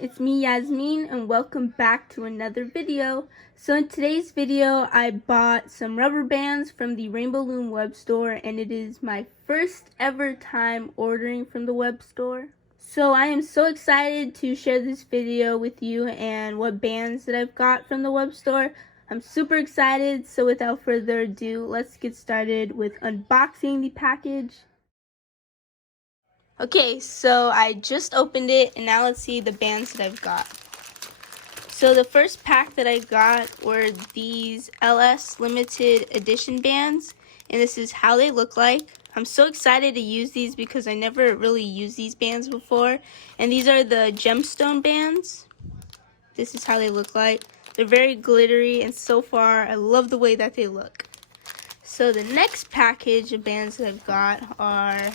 it's me Yasmin and welcome back to another video. So in today's video I bought some rubber bands from the Rainbow Loom web store, and it is my first ever time ordering from the web store. So I am so excited to share this video with you and what bands that I've got from the web store. I'm super excited, so without further ado, let's get started with unboxing the package. Okay, so I just opened it, and now let's see the bands that I've got. So the first pack that I got were these LS limited edition bands, and this is how they look like. I'm so excited to use these because I never really used these bands before, and these are the gemstone bands. This is how they look like. They're very glittery, and so far I love the way that they look. So the next package of bands that I've got are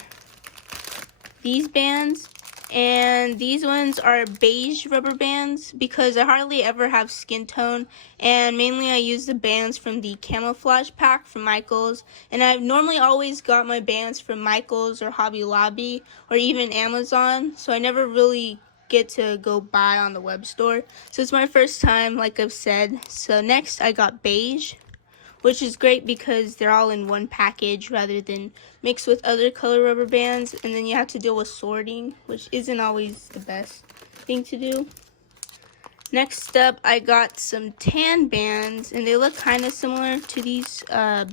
these bands, and these ones are beige rubber bands because I hardly ever have skin tone, and mainly I use the bands from the camouflage pack from Michaels, and I've normally always got my bands from Michaels or Hobby Lobby or even Amazon, so I never really get to go buy on the web store. So it's my first time, like I've said. So next I got beige, which is great because they're all in one package rather than mixed with other color rubber bands, and then you have to deal with sorting, which isn't always the best thing to do. Next up, I got some tan bands, and they look kind of similar to these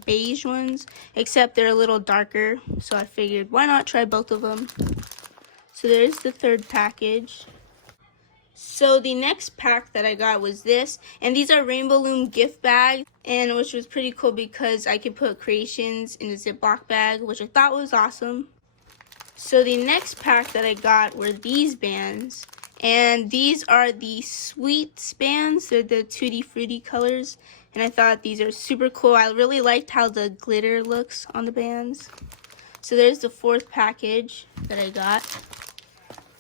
beige ones, except they're a little darker, so I figured why not try both of them. So there's the third package. So the next pack that I got was this, and these are Rainbow Loom gift bags, and which was pretty cool because I could put creations in a Ziploc bag, which I thought was awesome. So the next pack that I got were these bands, and these are the Sweets bands. They're the Tutti Frutti colors, and I thought these are super cool. I really liked how the glitter looks on the bands. So there's the fourth package that I got.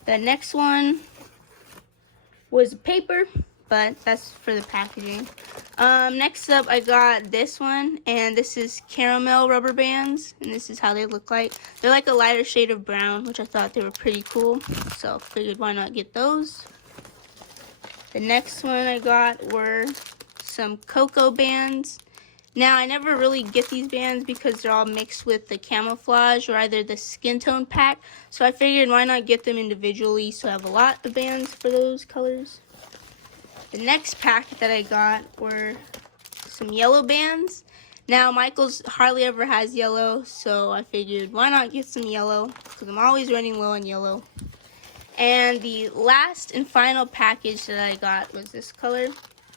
The next one was paper, but that's for the packaging. Next up I got this one, and this is caramel rubber bands, and this is how they look like. They're like a lighter shade of brown, which I thought they were pretty cool, so figured why not get those. The next one I got were some cocoa bands. Now I never really get these bands because they're all mixed with the camouflage or either the skin tone pack, so I figured why not get them individually so I have a lot of bands for those colors. The next pack that I got were some yellow bands. Now Michaels hardly ever has yellow, so I figured why not get some yellow because I'm always running low on yellow. And the last and final package that I got was this color,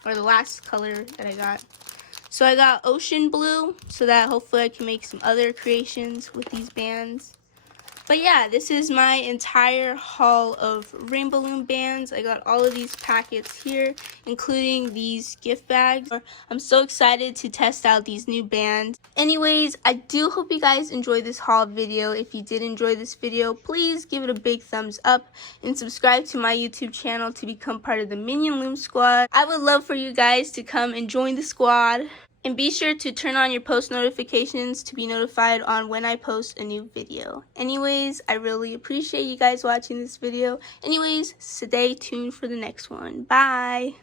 or the last color that I got. So I got ocean blue, so that hopefully I can make some other creations with these bands. But yeah, this is my entire haul of Rainbow Loom bands. I got all of these packets here, including these gift bags. I'm so excited to test out these new bands. Anyways, I do hope you guys enjoyed this haul video. If you did enjoy this video, please give it a big thumbs up and subscribe to my YouTube channel to become part of the Minion Loom squad. I would love for you guys to come and join the squad. And be sure to turn on your post notifications to be notified on when I post a new video. Anyways, I really appreciate you guys watching this video. Anyways, stay tuned for the next one. Bye!